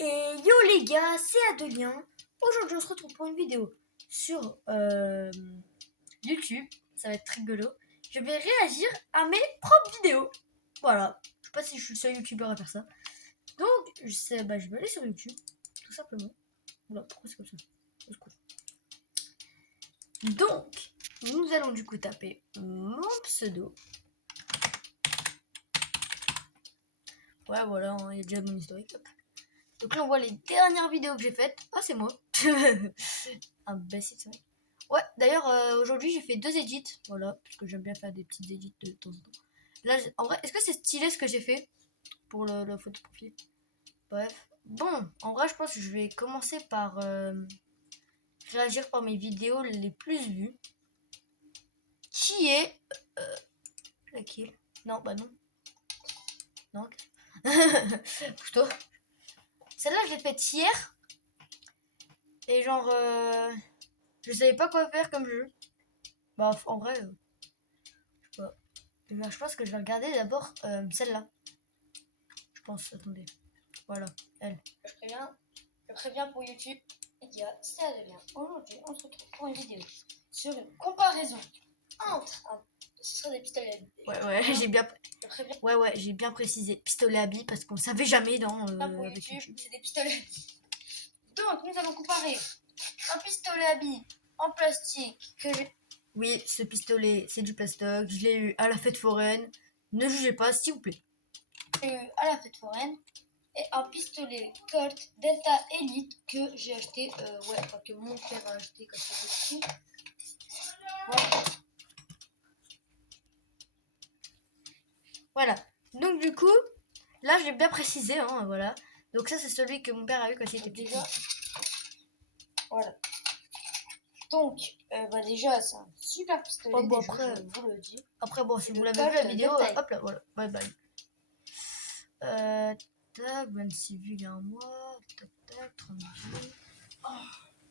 Et yo les gars, c'est Adelien. Aujourd'hui on se retrouve pour une vidéo sur YouTube. Ça va être rigolo. Je vais réagir à mes propres vidéos. Voilà. Je sais pas si je suis le seul youtubeur à faire ça. Donc je vais aller sur YouTube. Tout simplement. Oula, pourquoi c'est comme ça? Donc nous allons du coup taper mon pseudo. Ouais voilà, il y a déjà mon historique. Donc là on voit les dernières vidéos que j'ai faites. Ah c'est moi. Imbécile c'est vrai. Ouais d'ailleurs aujourd'hui j'ai fait 2 edits. Voilà, parce que j'aime bien faire des petites edits de temps en temps. Là en vrai, est-ce que c'est stylé ce que j'ai fait pour le photo profil? Bref. Bon, en vrai je pense que je vais commencer par réagir par mes vidéos les plus vues. Qui est laquelle? Non, bah non. Non. Plutôt. Celle-là je l'ai faite hier. Et genre je savais pas quoi faire comme jeu. Bah en vrai je pense que je vais regarder d'abord celle-là. Je pense, attendez. Voilà, elle. Je préviens pour YouTube. Les gars, c'est Adelien. Aujourd'hui, on se retrouve pour une vidéo sur une comparaison entre ce sera des pistolets à billes. Ouais, j'ai bien. Ouais, j'ai bien précisé pistolet à billes parce qu'on savait jamais dans. Avec YouTube, c'est des pistolets à billes. Donc, nous allons comparer un pistolet à billes en plastique que j'ai. Oui, ce pistolet, c'est du plastoc. Je l'ai eu à la fête foraine. Ne jugez pas, s'il vous plaît. J'ai eu à la fête foraine. Et un pistolet Colt Delta Elite que j'ai acheté. Que mon père a acheté quand j'étais petit. Voilà. Donc, du coup, là, j'ai bien précisé. Hein, voilà. Donc, ça, c'est celui que mon père a eu quand il était petit. Voilà. Donc, déjà, c'est un super pistolet. Oh, bon, après, je vous le dis. Après, bon, si vous l'avez vu la vidéo, hop là, voilà. Bye bye. Tac, 26 vues il y a un mois. Tac, tac, 30 vues.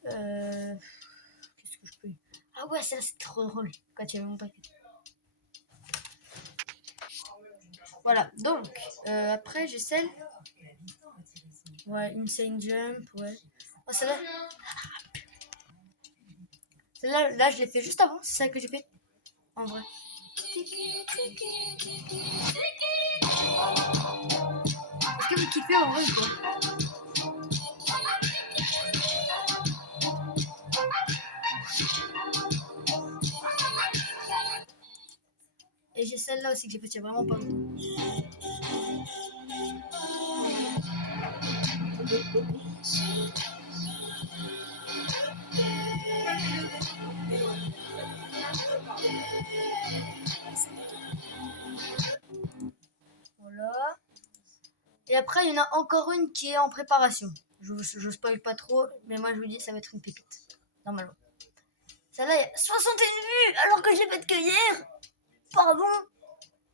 Qu'est-ce que je peux. Ah ouais, ça c'est trop drôle. Quand il y avait mon paquet. Voilà, donc, après, j'ai celle. Ouais, Insane Jump, ouais. Oh, celle-là. Celle-là, là, je l'ai fait juste avant. C'est ça que j'ai fait. En vrai. Est-ce que vous kiffez en vrai ou quoi? Et j'ai celle-là aussi que j'ai fait il y a vraiment pas longtemps. Voilà. Et après, il y en a encore une qui est en préparation. Je spoil pas trop, mais moi je vous dis, ça va être une pépite. Normalement. Celle-là, il y a 61 vues alors que je l'ai faite que hier. Pardon.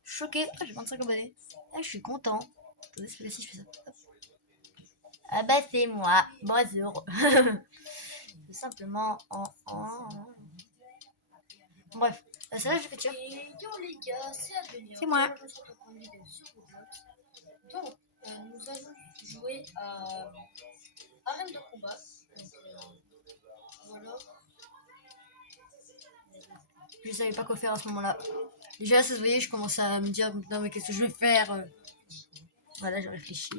Choqué. Ah, j'ai 25 abonnés. Ah, je suis content. Attendez, si je fais ça. Hop. Ah bah c'est moi. Bonjour. Tout simplement Bref. Celle-là, je fais tiens. Yo les gars, c'est Adelien. C'est moi. Donc, nous allons jouer à Arène de combat. Donc, voilà. Je savais pas quoi faire à ce moment-là. Déjà, ça se voyait, je commençais à me dire non, mais qu'est-ce que je vais faire? Voilà, j'ai réfléchi.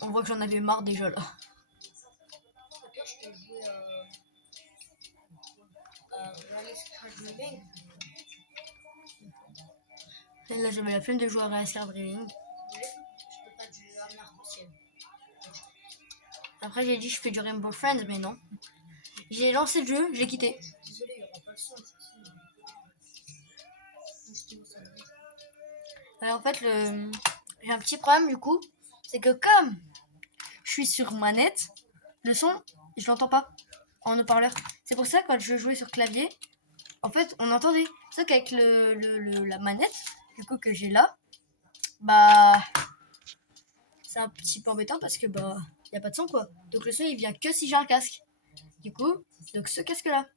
On voit que j'en avais marre déjà là. Là, j'avais la flemme de jouer à Rally Car Driving. Après, j'ai dit je fais du Rainbow Friends, mais non. J'ai lancé le jeu, j'ai quitté. Désolé, il n'y aura pas le son. Alors, en fait, j'ai un petit problème du coup. C'est que comme je suis sur manette, le son, je l'entends pas en haut-parleur. C'est pour ça que quand je jouais sur clavier, en fait, on entendait. Sauf qu'avec la manette, du coup, que j'ai là, bah, c'est un petit peu embêtant parce que, bah, il n'y a pas de son, quoi. Donc, le son, il vient que si j'ai un casque. Du coup, donc ce casque-là.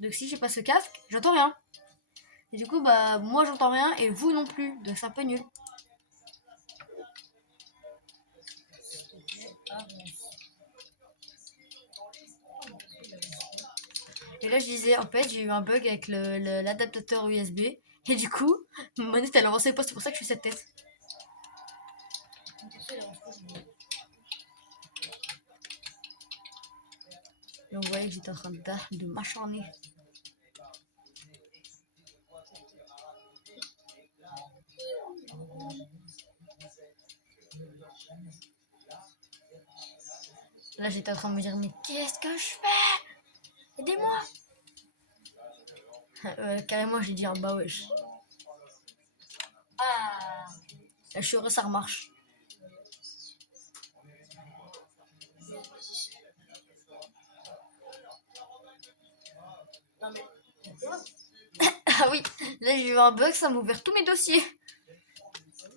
Donc, si j'ai pas ce casque, j'entends rien. Et du coup, bah, moi j'entends rien et vous non plus. Donc c'est un peu nul. Et là, je disais, en fait, j'ai eu un bug avec l'adaptateur USB. Et du coup, mon manette elle a avancé pas, c'est pour ça que je fais cette tête. Donc, vous voyez que j'étais en train de m'acharner. Là, j'étais en train de me dire, mais qu'est-ce que je fais? Aidez-moi! Carrément, j'ai dit, ah bah wesh. Ah! Je suis heureux, ça remarche. Non mais... Ah oui, là j'ai eu un bug, ça m'a ouvert tous mes dossiers.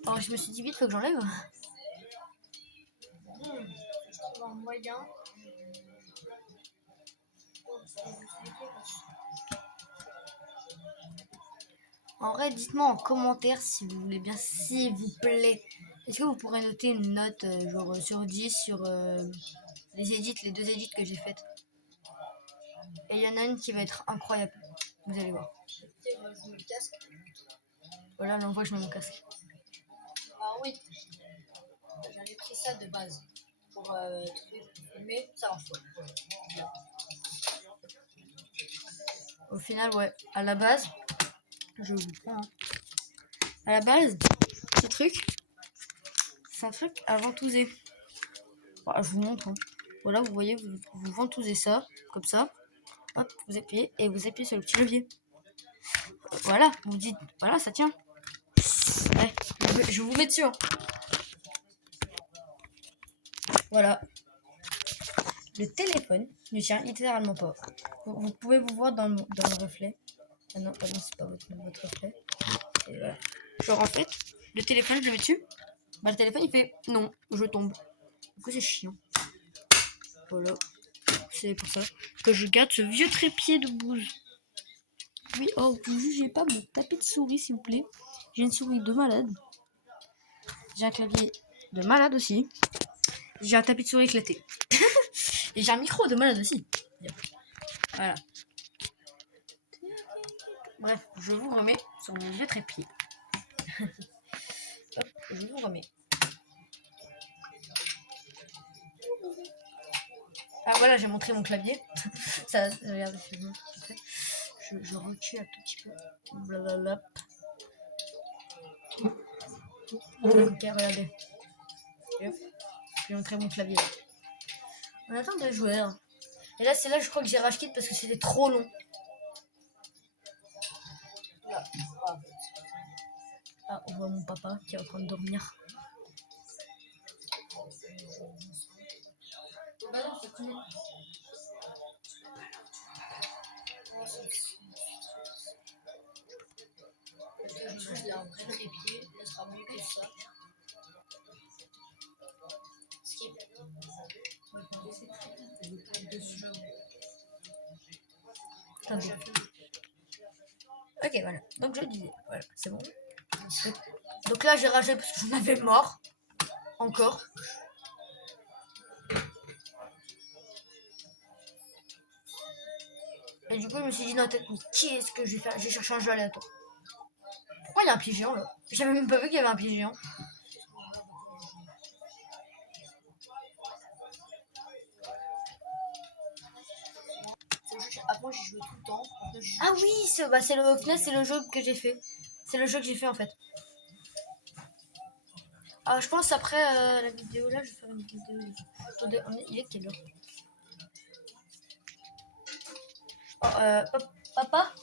Alors je me suis dit vite, faut que j'enlève. Un moyen. En vrai, dites-moi en commentaire si vous voulez bien, s'il vous plaît. Est-ce que vous pourrez noter une note genre sur 10 sur les deux edits que j'ai faites. Et il y en a une qui va être incroyable. Vous allez voir. Voilà, là on voit que je mets mon casque. Ah oui, j'avais pris ça de base pour mais ça marche pas. Au final, ouais, à la base, je vous prends. Hein. À la base, ce truc, c'est un truc à ventouser. Voilà, je vous montre. Hein. Voilà, vous voyez, vous ventousez ça, comme ça. Hop, vous appuyez et vous appuyez sur le petit levier. Voilà, vous dites, voilà, ça tient. Ouais, je vous mets dessus. Hein. Voilà. Le téléphone ne tient littéralement pas. Vous pouvez vous voir dans le reflet. Ah non, c'est pas votre reflet. Et voilà. Genre en fait, le téléphone, je le mets dessus. Bah le téléphone il fait non, je tombe. Du coup c'est chiant. Voilà. C'est pour ça que je garde ce vieux trépied de bouse. Oui, oh, vous jugez pas mon tapis de souris s'il vous plaît. J'ai une souris de malade. J'ai un clavier de malade aussi. J'ai un tapis de souris éclaté. Et j'ai un micro de malade aussi. Voilà. Bref, je vous remets sur mon vieux trépied. Hop, je vous remets. Ah voilà, j'ai montré mon clavier. Ça, regardez, je recule un tout petit peu. Blablabla. Ok, regardez. Je vais montrer mon clavier. On attend de jouer. Hein. Et là, c'est là, je crois que j'ai rage quit parce que c'était trop long. Là. Ah, on voit mon papa qui est en train de dormir. Bah non, c'est tout. Il y a un vrai trépied, ça sera mieux que ça. Skip. Ok, voilà. Donc je disais, voilà, c'est bon. Donc là, j'ai ragé parce que j'en avais mort. Encore. Et du coup, je me suis dit dans la tête, mais qu'est-ce que je vais faire? J'ai cherché un jeu aléatoire. Pourquoi il y a un pied géant là? J'avais même pas vu qu'il y avait un pied géant. Avant, j'ai joué tout le temps. Ah oui, c'est le final, c'est le jeu que j'ai fait. C'est le jeu que j'ai fait en fait. Ah, je pense après la vidéo là, je vais faire une vidéo. Attendez, il est quelle heure? Oh, papa?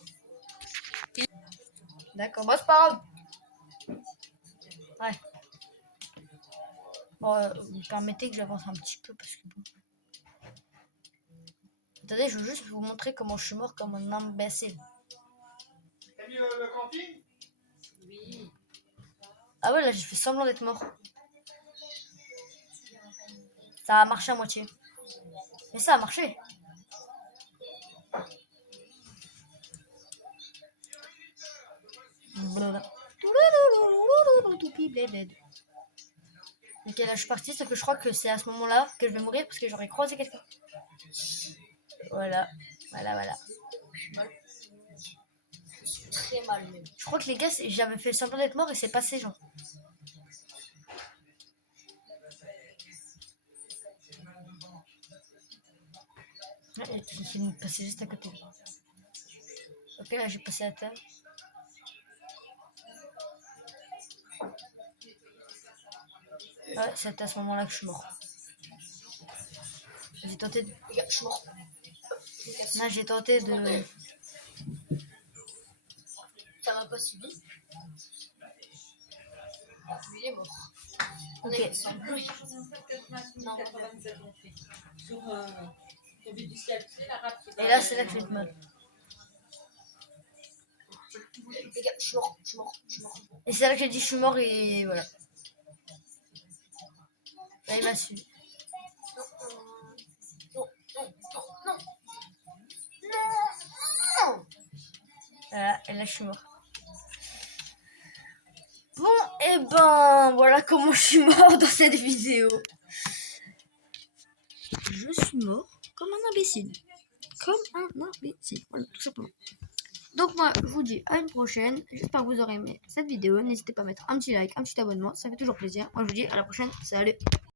D'accord, bah c'est pas grave. Ouais. Bon, vous permettez que j'avance un petit peu parce que bon. Attendez, je veux juste vous montrer comment je suis mort comme un imbécile. T'as mis le camping? Oui. Ah ouais, là j'ai fait semblant d'être mort. Ça a marché à moitié. Mais ça a marché. Ok, là je suis partie, sauf que je crois que c'est à ce moment-là que je vais mourir parce que j'aurais croisé quelqu'un. Voilà, voilà. Très mal même. Je crois que les gars, j'avais fait semblant d'être mort et c'est passé, genre. Ouais, il est passé juste à côté. Ok, là j'ai passé à terre. Ouais, c'était à ce moment-là que je suis mort. J'ai tenté de... Les gars, je suis mort. Là, j'ai tenté de... Ça m'a pas suivi. Ah, lui, il est mort. On Ok. est ensemble. Oui. Non, Et là, c'est là que je vais être mal. les gars, je suis mort. Et c'est là que j'ai dit je suis mort et voilà. Là, il m'a suivi. Non. Voilà, et là, je suis mort. Bon, et ben, voilà comment je suis mort dans cette vidéo. Je suis mort comme un imbécile. Voilà, tout simplement. Donc moi, je vous dis à une prochaine. J'espère que vous aurez aimé cette vidéo. N'hésitez pas à mettre un petit like, un petit abonnement. Ça fait toujours plaisir. Moi, je vous dis à la prochaine. Salut.